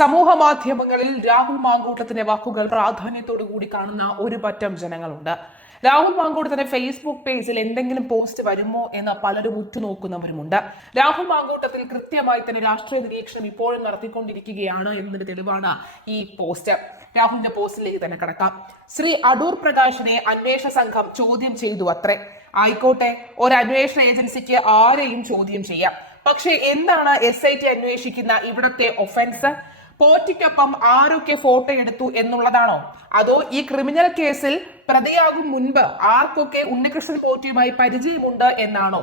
സമൂഹ മാധ്യമങ്ങളിൽ രാഹുൽ മാങ്കൂട്ടത്തിന്റെ വാക്കുകൾ പ്രാധാന്യത്തോടു കൂടി കാണുന്ന ഒരു പറ്റം ജനങ്ങളുണ്ട്. രാഹുൽ മാങ്കൂട്ടത്തിന്റെ ഫേസ്ബുക്ക് പേജിൽ എന്തെങ്കിലും പോസ്റ്റ് വരുമോ എന്ന് പലരും ഉറ്റുനോക്കുന്നവരുമുണ്ട്. രാഹുൽ മാങ്കൂട്ടത്തിൽ കൃത്യമായി തന്നെ രാഷ്ട്രീയ നിരീക്ഷണം ഇപ്പോഴും നടത്തിക്കൊണ്ടിരിക്കുകയാണ് എന്നതിന്റെ തെളിവാണ് ഈ പോസ്റ്റ്. രാഹുലിന്റെ പോസ്റ്റിലേക്ക് തന്നെ കടക്കാം. ശ്രീ അടൂർ പ്രകാശിനെ അന്വേഷണ സംഘം ചോദ്യം ചെയ്തു അത്രേ. ആയിക്കോട്ടെ, ഒരു അന്വേഷണ ഏജൻസിക്ക് ആരെയും ചോദ്യം ചെയ്യാം. പക്ഷെ എന്താണ് SIT അന്വേഷിക്കുന്ന ഇവിടത്തെ ഒഫൻസ്? പോറ്റിക്കൊപ്പം ആരൊക്കെ ഫോട്ടോ എടുത്തു എന്നുള്ളതാണോ? അതോ ഈ ക്രിമിനൽ കേസിൽ പ്രതിയാകും മുൻപ് ആർക്കൊക്കെ ഉണ്ണികൃഷ്ണൻ പോറ്റിയുമായി പരിചയമുണ്ട് എന്നാണോ?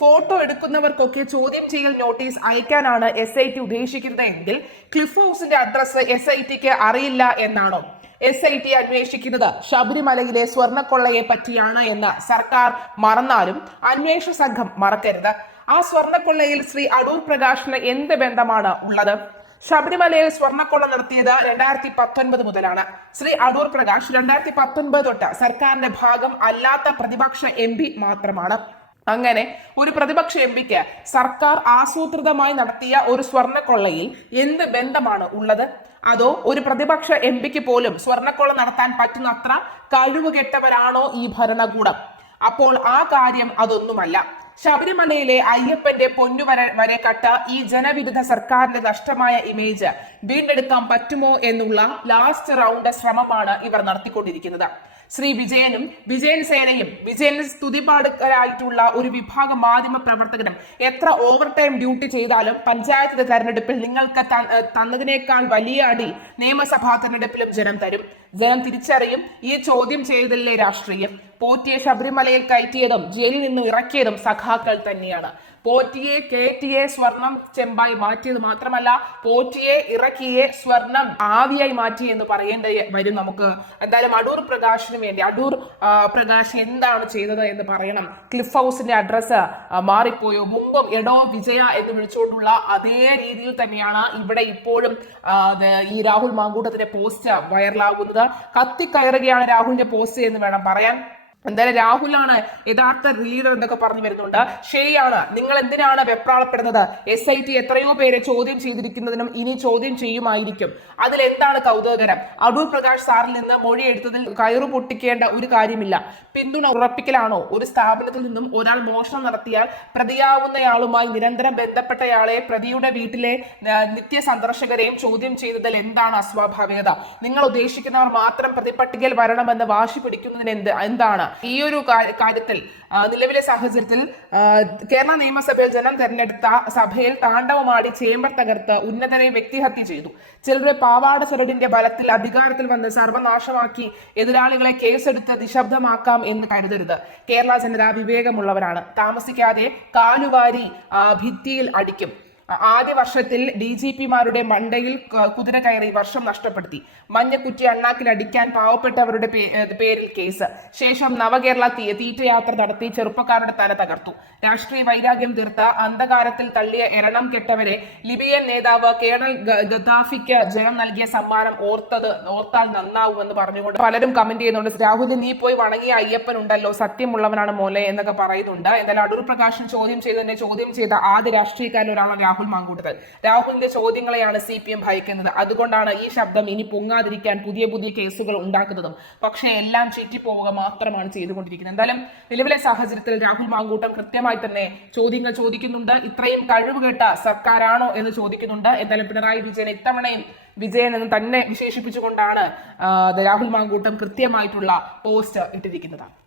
ഫോട്ടോ എടുക്കുന്നവർക്കൊക്കെ ചോദ്യം ചെയ്യൽ നോട്ടീസ് അയക്കാനാണ് SIT ഉദ്ദേശിക്കുന്നത് എങ്കിൽ ക്ലിഫ് ഹൗസിന്റെ അഡ്രസ് SITക്ക് അറിയില്ല എന്നാണോ? SIT അന്വേഷിക്കുന്നത് ശബരിമലയിലെ സ്വർണ്ണക്കൊള്ളയെ പറ്റിയാണ് എന്ന് സർക്കാർ മറന്നാലും അന്വേഷണ സംഘം മറക്കരുത്. ആ സ്വർണ്ണക്കൊള്ളയിൽ ശ്രീ അടൂർ പ്രകാശിന് എന്ത് ബന്ധമാണ് ഉള്ളത്? ശബരിമലയിൽ സ്വർണ്ണക്കൊള്ള നടത്തിയത് 2019 മുതലാണ്. ശ്രീ അടൂർ പ്രകാശ് 2019 തൊട്ട് സർക്കാരിന്റെ ഭാഗം അല്ലാത്ത പ്രതിപക്ഷ MP മാത്രമാണ്. അങ്ങനെ ഒരു പ്രതിപക്ഷ MPക്ക് സർക്കാർ ആസൂത്രിതമായി നടത്തിയ ഒരു സ്വർണ്ണക്കൊള്ളയിൽ എന്ത് ബന്ധമാണ് ഉള്ളത്? അതോ ഒരു പ്രതിപക്ഷ MPക്ക് പോലും സ്വർണ്ണക്കൊള്ള നടത്താൻ പറ്റുന്നത്ര കഴിവുകെട്ടവരാണോ ഈ ഭരണകൂടം? അപ്പോൾ ആ കാര്യം അതൊന്നുമല്ല. ശബരിമലയിലെ അയ്യപ്പന്റെ പൊന്നുവരെ കട്ട ഈ ജനവിരുദ്ധ സർക്കാരിന്റെ നഷ്ടമായ ഇമേജ് വീണ്ടെടുക്കാൻ പറ്റുമോ എന്നുള്ള ലാസ്റ്റ് റൗണ്ട് ശ്രമമാണ് ഇവർ നടത്തിക്കൊണ്ടിരിക്കുന്നത്. ശ്രീ വിജയനും വിജയൻ സേനയും വിജയന് സ്തുതിപാടുകരായിട്ടുള്ള ഒരു വിഭാഗം മാധ്യമ പ്രവർത്തകരും എത്ര ഓവർ ടൈം ഡ്യൂട്ടി ചെയ്താലും പഞ്ചായത്ത് തെരഞ്ഞെടുപ്പിൽ നിങ്ങൾക്ക് തന്നതിനേക്കാൾ വലിയ അടി നിയമസഭാ തെരഞ്ഞെടുപ്പിലും ജനം തരും. ജനം തിരിച്ചറിയും ഈ ചോദ്യം ചെയ്തതിലെ രാഷ്ട്രീയം. പോറ്റിയെ ശബരിമലയിൽ കയറ്റിയതും ജയിലിൽ നിന്ന് ഇറക്കിയതും സഖാക്കൾ തന്നെയാണ്. പോറ്റിയെ കയറ്റിയെ സ്വർണം ചെമ്പായി മാറ്റിയത് മാത്രമല്ല, പോറ്റിയെ ഇറക്കിയെ സ്വർണം ആവിയായി മാറ്റി എന്ന് പറയേണ്ടി വരും നമുക്ക്. എന്തായാലും അടൂർ പ്രകാശിന് വേണ്ടി അടൂർ പ്രകാശ് എന്താണ് ചെയ്തത് എന്ന് പറയണം. ക്ലിഫ് ഹൗസിന്റെ അഡ്രസ്സ് മാറിപ്പോയോ? മുമ്പും എടോ വിജയ എന്ന് വിളിച്ചുകൊണ്ടുള്ള അതേ രീതിയിൽ തന്നെയാണ് ഇവിടെ ഇപ്പോഴും ഈ രാഹുൽ മാങ്കൂട്ടത്തിന്റെ പോസ്റ്റ് വൈറലാകുന്നത്. കത്തിക്കയറുകയാണ് രാഹുലിന്റെ പോസ്റ്റ് എന്ന് വേണം പറയാൻ. എന്തായാലും രാഹുലാണ് യഥാർത്ഥ ലീഡർ എന്നൊക്കെ പറഞ്ഞു വരുന്നുണ്ട്. ശരിയാണ്, നിങ്ങൾ എന്തിനാണ് വെപ്രാളപ്പെടുന്നത്? SIT എത്രയോ പേരെ ചോദ്യം ചെയ്തിരിക്കുന്നതിനും ഇനി ചോദ്യം ചെയ്യുമായിരിക്കും. അതിലെന്താണ് കൗതുകകരം? അടൂർ പ്രകാശ് സാറിൽ നിന്ന് മൊഴി എടുത്തതിൽ കയറു പൊട്ടിക്കേണ്ട ഒരു കാര്യമില്ല. പിന്തുണ ഉറപ്പിക്കലാണോ? ഒരു സ്ഥാപനത്തിൽ നിന്നും ഒരാൾ മോഷണം നടത്തിയാൽ പ്രതിയാവുന്നയാളുമായി നിരന്തരം ബന്ധപ്പെട്ടയാളെ പ്രതിയുടെ വീട്ടിലെ നിത്യ സന്ദർശകരെയും ചോദ്യം ചെയ്തതിൽ എന്താണ് അസ്വാഭാവികത? നിങ്ങൾ ഉദ്ദേശിക്കുന്നവർ മാത്രം പ്രതിപട്ടികയിൽ വരണമെന്ന് വാശി പിടിക്കുന്നതിന് എന്താണ്? ഈ ഒരു കാര്യത്തിൽ നിലവിലെ സാഹചര്യത്തിൽ കേരള നിയമസഭയിൽ ജനം തെരഞ്ഞെടുത്ത സഭയിൽ താണ്ഡവമാടി ചേംബർ തകർത്ത് ഉന്നതരെ വ്യക്തിഹത്യ ചെയ്തു. ചിലരുടെ പാവാട ചരടിന്റെ ബലത്തിൽ അധികാരത്തിൽ വന്ന് സർവനാശമാക്കി എതിരാളികളെ കേസെടുത്ത് നിശബ്ദമാക്കാം എന്ന് കരുതരുത്. കേരള ജനത വിവേകമുള്ളവരാണ്. താമസിക്കാതെ കാലുവാരി ഭിത്തിയിൽ അടിക്കും. ആദ്യ വർഷത്തിൽ DGPമാരുടെ മണ്ടയിൽ കുതിര കയറി വർഷം നഷ്ടപ്പെടുത്തി. മഞ്ഞക്കുറ്റി അണ്ണാക്കിൽ അടിക്കാൻ പാവപ്പെട്ടവരുടെ പേരിൽ കേസ്. ശേഷം നവകേരള തീറ്റയാത്ര നടത്തി ചെറുപ്പക്കാരുടെ തല തകർത്തു. രാഷ്ട്രീയ വൈരാഗ്യം തീർത്ത അന്ധകാരത്തിൽ തള്ളിയ എരണം കെട്ടവരെ ലിബിയൻ നേതാവ് കേണൽ ഗദ്ദാഫിക്ക് ജനം നൽകിയ സമ്മാനം ഓർത്താൽ നന്നാവുമെന്ന് പറഞ്ഞുകൊണ്ട് പലരും കമന്റ് ചെയ്യുന്നുണ്ട്. രാഹുൽ, നീ പോയി വണങ്ങിയ അയ്യപ്പൻ ഉണ്ടല്ലോ, സത്യമുള്ളവനാണ് മോലെ എന്നൊക്കെ പറയുന്നുണ്ട്. എന്തായാലും അടൂർ പ്രകാശൻ ചോദ്യം ചെയ്ത ആദ്യ രാഷ്ട്രീയക്കാരിൽ ഒരാളാണ് രാഹുൽ മാങ്കൂട്ടത്തിൽ. രാഹുലിന്റെ ചോദ്യങ്ങളെയാണ് CPM ഭയക്കുന്നത്. അതുകൊണ്ടാണ് ഈ ശബ്ദം ഇനി പൊങ്ങാതിരിക്കാൻ പുതിയ കേസുകൾ ഉണ്ടാക്കുന്നതും. പക്ഷേ എല്ലാം ചീറ്റിപ്പോവുക മാത്രമാണ് ചെയ്തുകൊണ്ടിരിക്കുന്നത്. എന്തായാലും നിലവിലെ സാഹചര്യത്തിൽ രാഹുൽ മാങ്കൂട്ടം കൃത്യമായി തന്നെ ചോദ്യങ്ങൾ ചോദിക്കുന്നുണ്ട്. ഇത്രയും കഴിവുകെട്ട സർക്കാരാണോ എന്ന് ചോദിക്കുന്നുണ്ട്. എന്തായാലും പിണറായി വിജയൻ ഇത്തവണയും വിജയൻ എന്ന് തന്നെ വിശേഷിപ്പിച്ചുകൊണ്ടാണ് രാഹുൽ മാങ്കൂട്ടം കൃത്യമായിട്ടുള്ള പോസ്റ്റ് ഇട്ടിരിക്കുന്നത്.